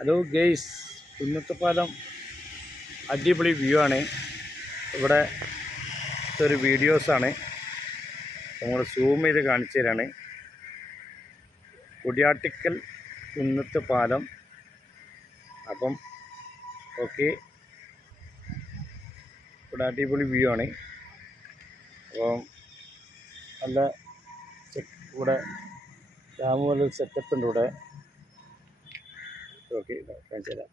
Hello guys, Kunnathupalam അടിപൊളി view ആണ്. ഇവിടെ ഒരു വീഡിയോസാണ് നമ്മൾ സൂം ചെയ്ത് കാണിച്ചു തരാണ്. കുടിയാട്ടിക്കൽ കുന്നത്തുപാലം. അപ്പം ഓക്കെ, ഇവിടെ അടിപൊളി വ്യൂ ആണ്. അപ്പം നല്ല ഇവിടെ ഡാം പോലെ സെറ്റപ്പ് ഉണ്ട് ഇവിടെ. ഓക്കെ, കാണിച്ചു തരാം.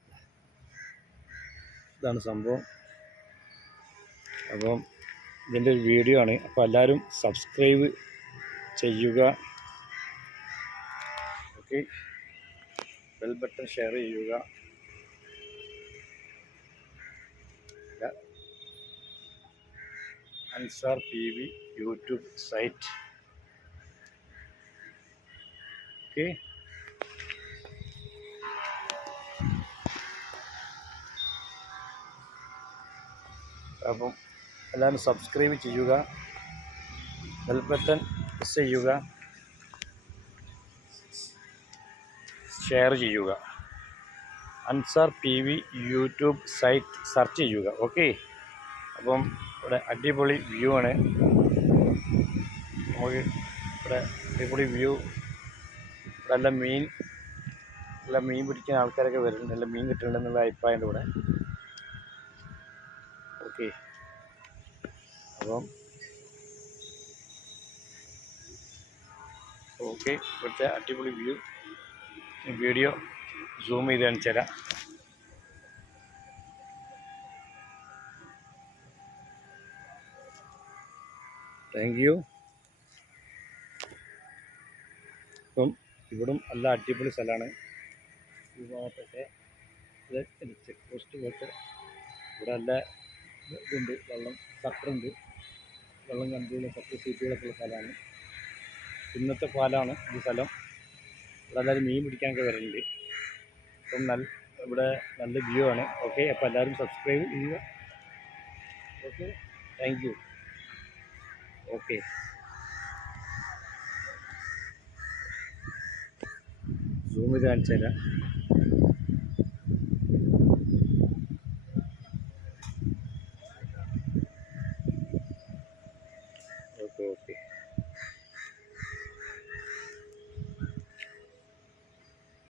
ഇതാണ് സംഭവം. അപ്പം ഇതിൻ്റെ ഒരു വീഡിയോ ആണ്. അപ്പോൾ എല്ലാവരും സബ്സ്ക്രൈബ് ചെയ്യുക. ഓക്കെ, ബെൽ ബട്ടൺ ഷെയർ ചെയ്യുക. Ansar PV YouTube site. Okay, അപ്പം എല്ലാവരും സബ്സ്ക്രൈബ് ചെയ്യുക, ബെൽ ബട്ടൺ പ്രസ് ചെയ്യുക, ഷെയർ ചെയ്യുക. Ansar PV YouTube site search ചെയ്യുക. ഓക്കെ, അപ്പം ഇവിടെ അടിപൊളി വ്യൂ ആണ്. നമുക്ക് ഇവിടെ അടിപൊളി വ്യൂ. ഇവിടെ നല്ല മീൻ പിടിക്കുന്ന ആൾക്കാരൊക്കെ വരുന്നുണ്ട്. നല്ല മീൻ കിട്ടുന്നുണ്ടെന്നുള്ള അഭിപ്രായമുണ്ട് ഇവിടെ. ഓക്കെ, അപ്പം ഓക്കെ, ഇവിടുത്തെ അടിപൊളി വീഡിയോ സൂം ചെയ്ത് കാണിച്ചു തരാം. Thank you. അപ്പം ഇവിടും നല്ല അടിപൊളി സ്ഥലമാണ്. ഈ ഭാഗത്തൊക്കെ ചെക്ക് പോസ്റ്റ് പോലത്തെ ഇവിടെ നല്ല ഇതുണ്ട്. ഷട്ടറുണ്ട്, വെള്ളം കണ്ടുള്ള 10 സീറ്റുകളൊക്കെ ഉള്ള സ്ഥലമാണ്. ഇന്നത്തെ പാലമാണ് ഈ സ്ഥലം. ഇവിടെ എല്ലാവരും മീൻ പിടിക്കാനൊക്കെ വരുന്നുണ്ട്. അപ്പം ഇവിടെ നല്ല വ്യൂ ആണ്. ഓക്കെ, അപ്പോൾ എല്ലാവരും സബ്സ്ക്രൈബ് ചെയ്യുക. Okay, thank you. Okay, zoom ചെയ്ത് കാണിച്ചു തരാം.